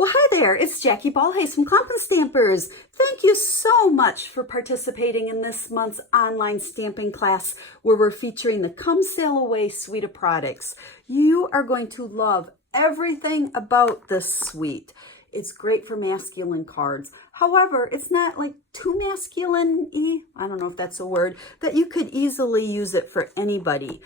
Well, hi there, it's Jackie Ballhays from Clumpin' Stampers. Thank you so much for participating in this month's online stamping class where we're featuring the Come Sail Away suite of products. You are going to love everything about this suite. It's great for masculine cards. However, it's not like too masculine-y, I don't know if that's a word, that you could easily use it for anybody.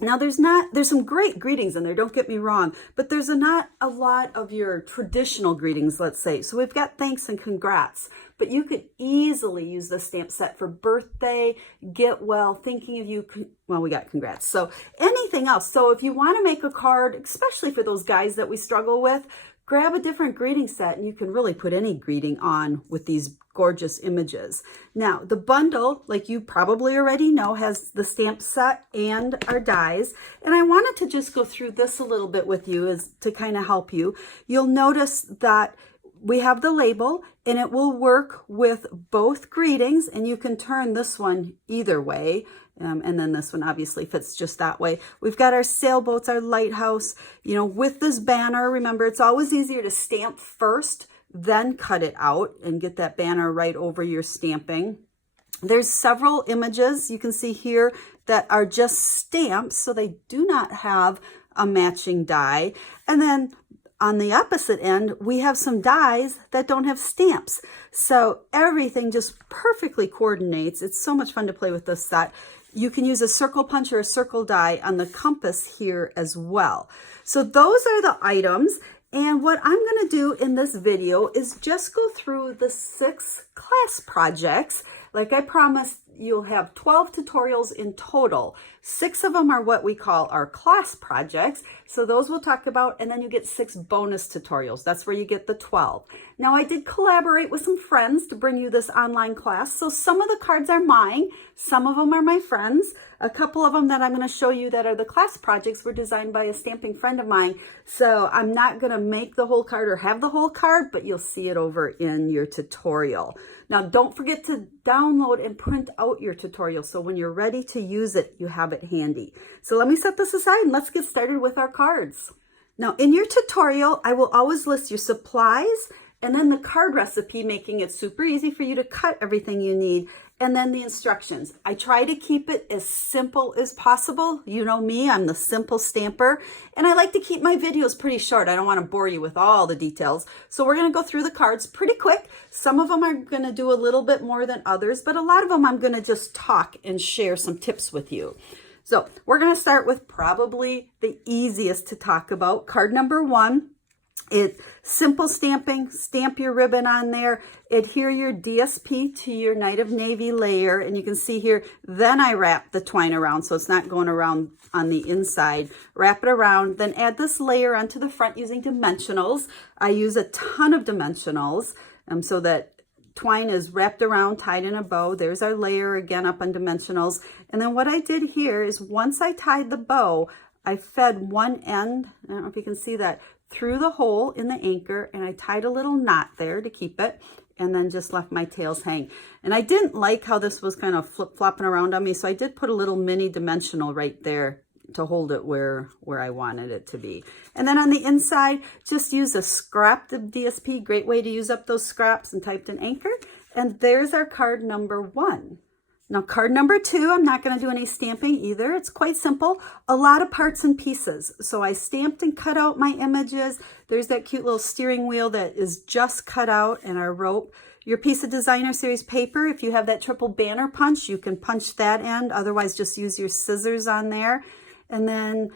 Now there's some great greetings in there, don't get me wrong, but there's not a lot of your traditional greetings, let's say. So we've got thanks and congrats, but you could easily use this stamp set for birthday, get well, thinking of you, well, we got congrats. So anything else. So if you want to make a card, especially for those guys that we struggle with, grab a different greeting set and you can really put any greeting on with these gorgeous images. Now, the bundle, like you probably already know, has the stamp set and our dies. And I wanted to just go through this a little bit with you as to kind of help you. You'll notice that we have the label and it will work with both greetings, and you can turn this one either way. And then this one obviously fits just that way. We've got our sailboats, our lighthouse, you know, with this banner. Remember, it's always easier to stamp first, then cut it out and get that banner right over your stamping. There's several images you can see here that are just stamps, so they do not have a matching die. And then on the opposite end, we have some dies that don't have stamps. So everything just perfectly coordinates. It's so much fun to play with this set. You can use a circle punch or a circle die on the compass here as well. So those are the items. And what I'm going to do in this video is just go through the 6 class projects. Like I promised, you'll have 12 tutorials in total. 6 of them are what we call our class projects. So those we'll talk about, and then you get 6 bonus tutorials. That's where you get the 12. Now I did collaborate with some friends to bring you this online class. So some of the cards are mine. Some of them are my friends. A couple of them that I'm going to show you that are the class projects were designed by a stamping friend of mine. So I'm not going to make the whole card or have the whole card, but you'll see it over in your tutorial. Now, don't forget to download and print out your tutorial so when you're ready to use it, you have it handy. So let me set this aside and let's get started with our cards. Now, in your tutorial, I will always list your supplies and then the card recipe, making it super easy for you to cut everything you need, and then the instructions. I try to keep it as simple as possible. You know me, I'm the simple stamper, and I like to keep my videos pretty short. I don't want to bore you with all the details. So we're going to go through the cards pretty quick. Some of them are going to do a little bit more than others, but a lot of them I'm going to just talk and share some tips with you. So we're going to start with probably the easiest to talk about. Card number 1. It's simple stamping. Stamp your ribbon on there, adhere your DSP to your Night of Navy layer, and you can see here, then I wrap the twine around so it's not going around on the inside. Wrap it around, then add this layer onto the front using dimensionals. I use a ton of dimensionals so that twine is wrapped around, tied in a bow. There's our layer again up on dimensionals. And then what I did here is once I tied the bow, I fed one end, I don't know if you can see that, through the hole in the anchor, and I tied a little knot there to keep it, and then just left my tails hang. And I didn't like how this was kind of flip-flopping around on me, so I did put a little mini dimensional right there to hold it where I wanted it to be. And then on the inside, just use a scrap of DSP, great way to use up those scraps, and typed an anchor. And there's our card number 1. Now card number 2, I'm not going to do any stamping either. It's quite simple. A lot of parts and pieces. So I stamped and cut out my images. There's that cute little steering wheel that is just cut out, and our rope. Your piece of designer series paper, if you have that triple banner punch, you can punch that end. Otherwise, just use your scissors on there. And then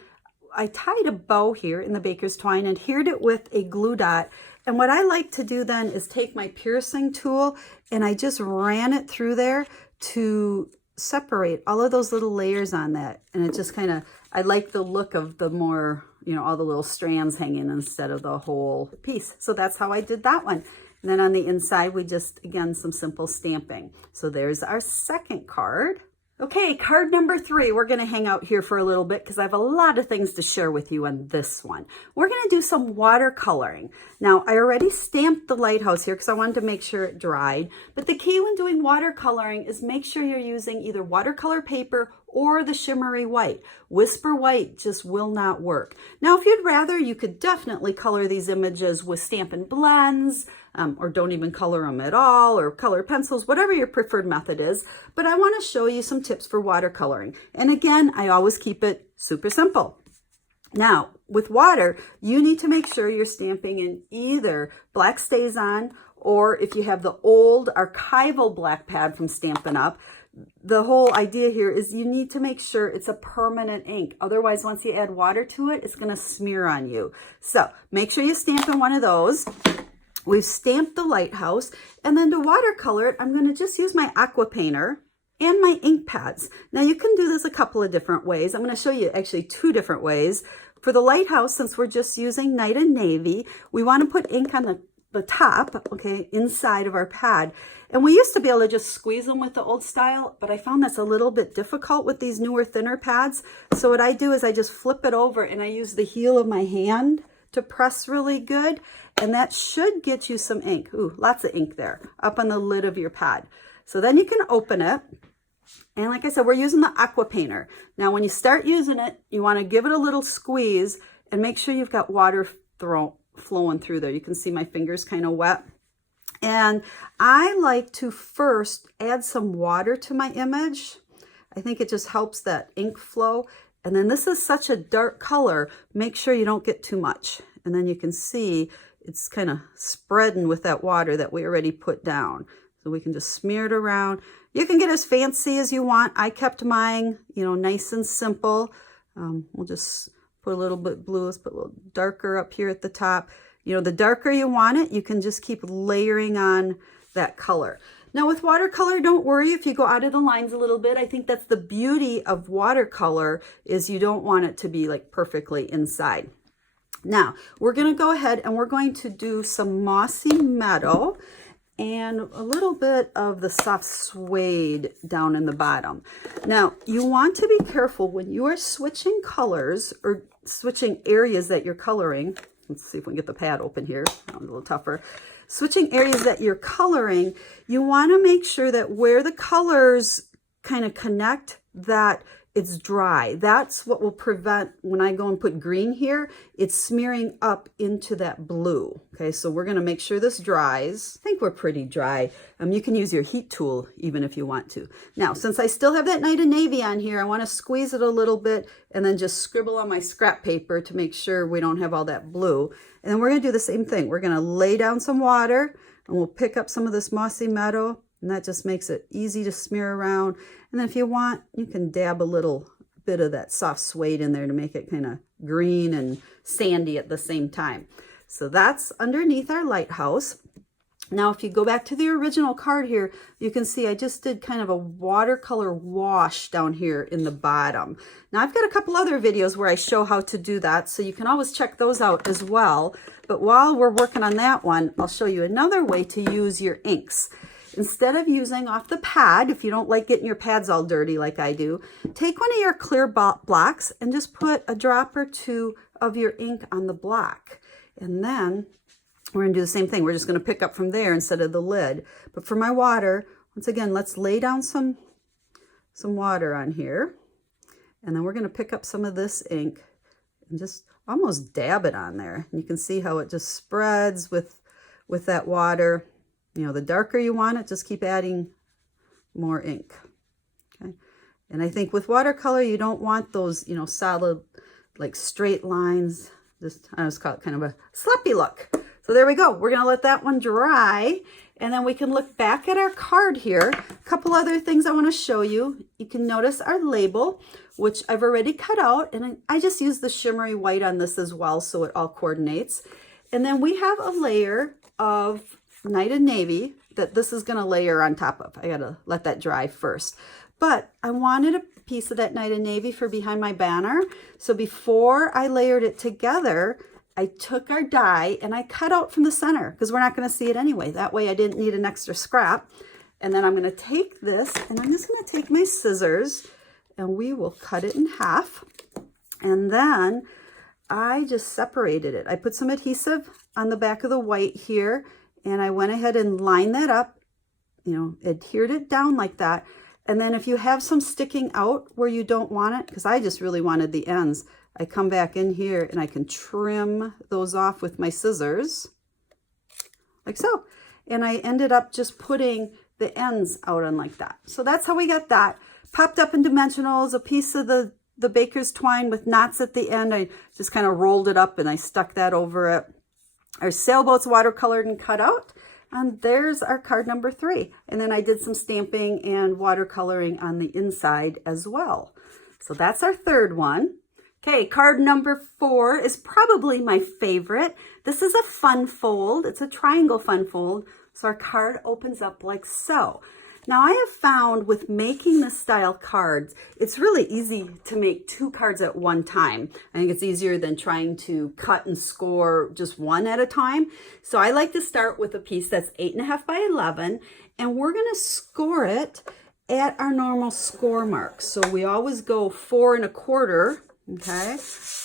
I tied a bow here in the baker's twine and adhered it with a glue dot. And what I like to do then is take my piercing tool and I just ran it through there to separate all of those little layers on that. And it just kind of, I like the look of the more, you know, all the little strands hanging instead of the whole piece. So that's how I did that one. And then on the inside, we just, again, some simple stamping. So there's our second card. Okay, card number 3. We're going to hang out here for a little bit because I have a lot of things to share with you on this one. We're going to do some watercoloring. Now, I already stamped the lighthouse here because I wanted to make sure it dried. But the key when doing watercoloring is make sure you're using either watercolor paper or the shimmery white. Whisper white just will not work. Now, if you'd rather, you could definitely color these images with Stampin' Blends, or don't even color them at all, or color pencils, whatever your preferred method is. But I want to show you some tips for watercoloring. And again, I always keep it super simple. Now, with water, you need to make sure you're stamping in either black StazOn, or if you have the old archival black pad from Stampin' Up. The whole idea here is you need to make sure it's a permanent ink. Otherwise, once you add water to it, it's going to smear on you. So make sure you stamp in one of those. We've stamped the lighthouse, and then to watercolor it, I'm going to just use my aqua painter and my ink pads. Now you can do this a couple of different ways. I'm going to show you actually 2 different ways. For the lighthouse, since we're just using Night and Navy, we want to put ink on the top, okay, inside of our pad. And we used to be able to just squeeze them with the old style, but I found that's a little bit difficult with these newer, thinner pads. So what I do is I just flip it over and I use the heel of my hand to press really good. And that should get you some ink. Ooh, lots of ink there up on the lid of your pad. So then you can open it. And like I said, we're using the aqua painter. Now, when you start using it, you want to give it a little squeeze and make sure you've got water flowing through there. You can see my fingers kind of wet. And I like to first add some water to my image. I think it just helps that ink flow. And then this is such a dark color, make sure you don't get too much. And then you can see it's kind of spreading with that water that we already put down. So we can just smear it around. You can get as fancy as you want. I kept mine, nice and simple. We'll just put a little bit blue. Let's put a little darker up here at the top. The darker you want it, you can just keep layering on that color. Now with watercolor, don't worry if you go out of the lines a little bit. I think that's the beauty of watercolor, is you don't want it to be like perfectly inside. Now we're going to go ahead and we're going to do some mossy meadow and a little bit of the soft suede down in the bottom. Now, you want to be careful when you are switching colors or switching areas that you're coloring. Let's see if we can get the pad open here. That was a little tougher. Switching areas that you're coloring, you want to make sure that where the colors kind of connect, that it's dry. That's what will prevent, when I go and put green here, it's smearing up into that blue. Okay, so we're going to make sure this dries. I think we're pretty dry. You can use your heat tool even if you want to. Now, since I still have that Night and Navy on here, I want to squeeze it a little bit and then just scribble on my scrap paper to make sure we don't have all that blue. And then we're going to do the same thing. We're going to lay down some water and we'll pick up some of this mossy meadow. And that just makes it easy to smear around. And then if you want, you can dab a little bit of that soft suede in there to make it kind of green and sandy at the same time. So that's underneath our lighthouse. Now, if you go back to the original card here, you can see I just did kind of a watercolor wash down here in the bottom. Now, I've got a couple other videos where I show how to do that, so you can always check those out as well. But while we're working on that one, I'll show you another way to use your inks. Instead of using off the pad, if you don't like getting your pads all dirty like I do, take one of your clear blocks and just put a drop or 2 of your ink on the block. And then we're going to do the same thing. We're just going to pick up from there instead of the lid. But for my water, once again, let's lay down some water on here. And then we're going to pick up some of this ink and just almost dab it on there. And you can see how it just spreads with that water. The darker you want it, just keep adding more ink. Okay. And I think with watercolor, you don't want those, solid, like straight lines. I just call it kind of a sloppy look. So there we go. We're going to let that one dry. And then we can look back at our card here. A couple other things I want to show you. You can notice our label, which I've already cut out. And I just used the shimmery white on this as well, so it all coordinates. And then we have a layer of Night and Navy that this is going to layer on top of. I got to let that dry first. But I wanted a piece of that Night and Navy for behind my banner. So before I layered it together, I took our die and I cut out from the center because we're not going to see it anyway. That way I didn't need an extra scrap. And then I'm going to take this and I'm just going to take my scissors and we will cut it in half. And then I just separated it. I put some adhesive on the back of the white here. And I went ahead and lined that up, adhered it down like that. And then if you have some sticking out where you don't want it, because I just really wanted the ends, I come back in here and I can trim those off with my scissors, like so. And I ended up just putting the ends out on like that. So that's how we got that. Popped up in dimensionals, a piece of the baker's twine with knots at the end. I just kind of rolled it up and I stuck that over it. Our sailboat's watercolored and cut out. And there's our card number 3. And then I did some stamping and watercoloring on the inside as well. So that's our third one. Okay, card number 4 is probably my favorite. This is a fun fold. It's a triangle fun fold. So our card opens up like so. Now I have found with making this style cards, it's really easy to make 2 cards at one time. I think it's easier than trying to cut and score just one at a time. So I like to start with a piece that's 8.5 by 11, and we're gonna score it at our normal score mark. So we always go 4 1/4, okay,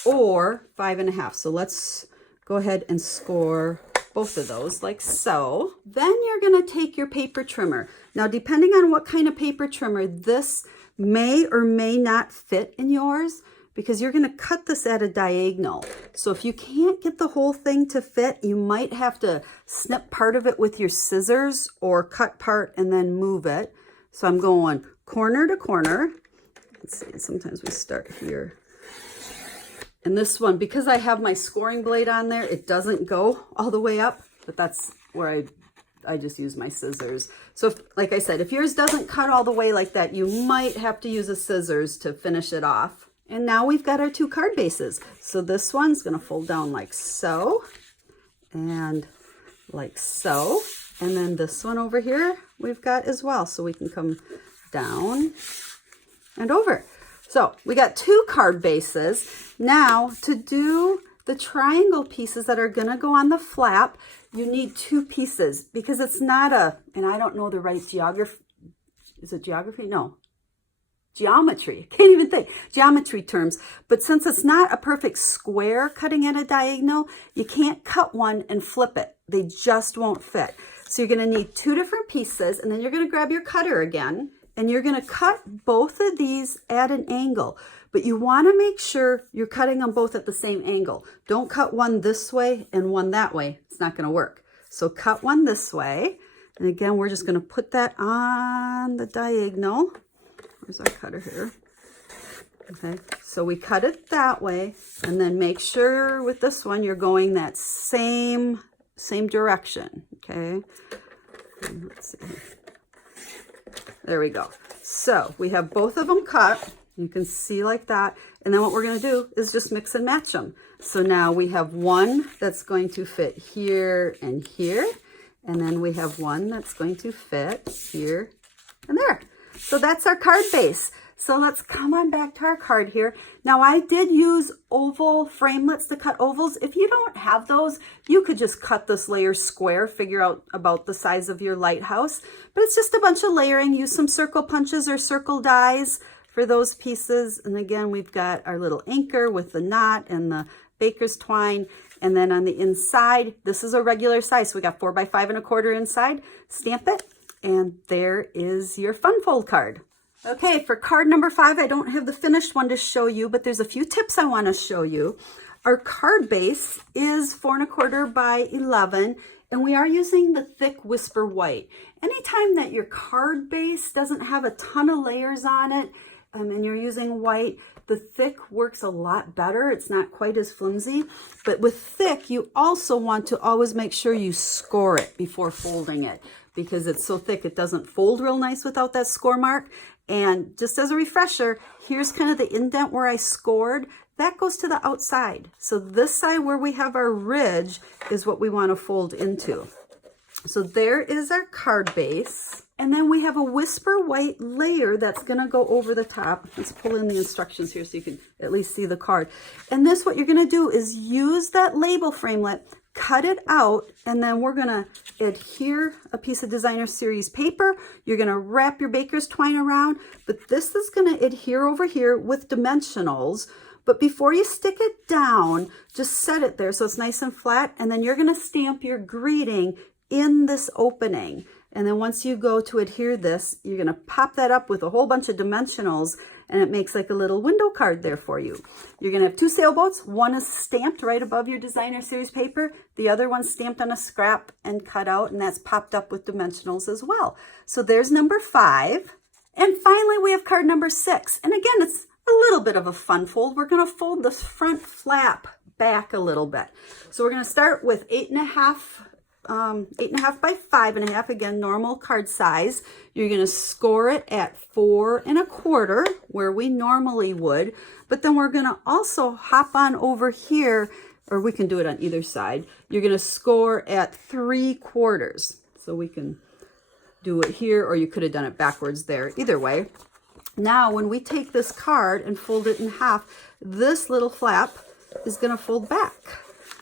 or 5.5. So let's go ahead and score both of those like so. Then you're gonna take your paper trimmer. Now, depending on what kind of paper trimmer, this may or may not fit in yours because you're gonna cut this at a diagonal. So if you can't get the whole thing to fit, you might have to snip part of it with your scissors or cut part and then move it. So I'm going corner to corner. Let's see, sometimes we start here. And this one, because I have my scoring blade on there, it doesn't go all the way up, but that's where I just use my scissors. So if, like I said, if yours doesn't cut all the way like that, you might have to use a scissors to finish it off. And now we've got our 2 card bases. So this one's gonna fold down like so, and like so. And then this one over here, we've got as well. So we can come down and over. So we got 2 card bases. Now to do the triangle pieces that are gonna go on the flap, you need 2 pieces because it's not and I don't know the right geography. Is it geography? No. Geometry. Can't even think. Geometry terms. But since it's not a perfect square cutting at a diagonal, you can't cut one and flip it. They just won't fit. So you're gonna need 2 different pieces, and then you're gonna grab your cutter again, and you're gonna cut both of these at an angle. But you wanna make sure you're cutting them both at the same angle. Don't cut one this way and one that way. It's not gonna work. So cut one this way. And again, we're just gonna put that on the diagonal. Where's our cutter here? Okay, so we cut it that way, and then make sure with this one, you're going that same direction, okay? And let's see. There we go. So we have both of them cut. You can see like that. And then what we're going to do is just mix and match them. So now we have one that's going to fit here and here. And then we have one that's going to fit here and there. So that's our card base. So let's come on back to our card here. Now I did use oval framelits to cut ovals. If you don't have those, you could just cut this layer square, figure out about the size of your lighthouse. But it's just a bunch of layering. Use some circle punches or circle dies for those pieces. And again, we've got our little anchor with the knot and the baker's twine. And then on the inside, this is a regular size. So we got 4 by 5 1/4 inside. Stamp it. And there is your fun fold card. Okay, for card number 5, I don't have the finished one to show you, but there's a few tips I want to show you. Our card base is 4 1/4 by 11, and we are using the thick Whisper White. Anytime that your card base doesn't have a ton of layers on it, and you're using white, the thick works a lot better. It's not quite as flimsy, but with thick, you also want to always make sure you score it before folding it, because it's so thick it doesn't fold real nice without that score mark. And just as a refresher, here's kind of the indent where I scored. That goes to the outside. So this side where we have our ridge is what we want to fold into. So there is our card base. And then we have a Whisper White layer that's going to go over the top. Let's pull in the instructions here so you can at least see the card. And this, what you're going to do is use that label framelit, cut it out, and then we're gonna adhere a piece of Designer Series paper. You're gonna wrap your baker's twine around, but this is gonna adhere over here with dimensionals. But before you stick it down, just set it there so it's nice and flat, and then you're gonna stamp your greeting in this opening. And then once you go to adhere this, you're going to pop that up with a whole bunch of dimensionals, and it makes like a little window card there for you. You're going to have two sailboats. One is stamped right above your designer series paper. The other one's stamped on a scrap and cut out, and that's popped up with dimensionals as well. So there's number 5. And finally, we have card number 6. And again, it's a little bit of a fun fold. We're going to fold the front flap back a little bit. So we're going to start with 8.5 by 5.5, again, normal card size. You're going to score it at 4 1/4, where we normally would, but then we're going to also hop on over here, or we can do it on either side. You're going to score at 3/4. So we can do it here, or you could have done it backwards there. Either way. Now, when we take this card and fold it in half, this little flap is going to fold back.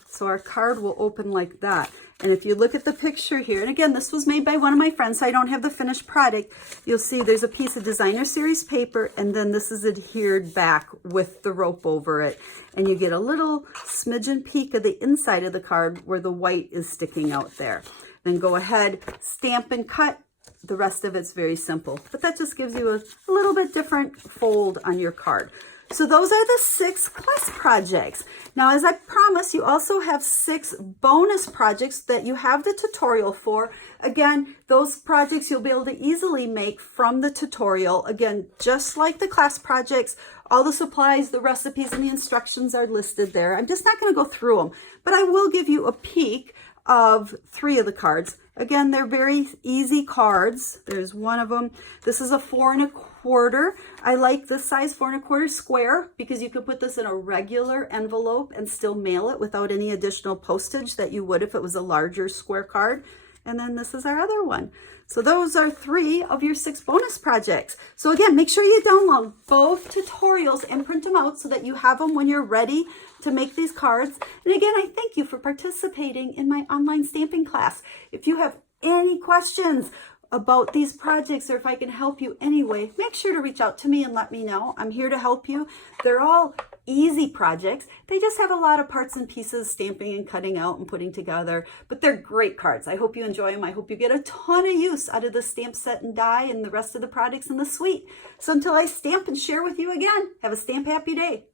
So our card will open like that. And if you look at the picture here, and again, this was made by one of my friends, so I don't have the finished product, you'll see there's a piece of designer series paper, and then this is adhered back with the rope over it. And you get a little smidgen peek of the inside of the card where the white is sticking out there. Then go ahead, stamp and cut. The rest of it's very simple, but that just gives you a little bit different fold on your card. So those are the 6 class projects. Now, as I promised, you also have 6 bonus projects that you have the tutorial for. Again, those projects you'll be able to easily make from the tutorial. Again, just like the class projects, all the supplies, the recipes, and the instructions are listed there. I'm just not going to go through them, but I will give you a peek of 3 of the cards. Again, they're very easy cards. There's one of them. This is a 4 1/4. I like this size 4 1/4 square because you could put this in a regular envelope and still mail it without any additional postage that you would if it was a larger square card. And then this is our other one. So those are 3 of your 6 bonus projects. So again, make sure you download both tutorials and print them out so that you have them when you're ready to make these cards. And again, I thank you for participating in my online stamping class. If you have any questions about these projects, or if I can help you anyway, make sure to reach out to me and let me know. I'm here to help you. They're all easy projects. They just have a lot of parts and pieces, stamping and cutting out and putting together, but they're great cards. I hope you enjoy them. I hope you get a ton of use out of the stamp set and die and the rest of the products in the suite. So until I stamp and share with you again, have a stamp happy day.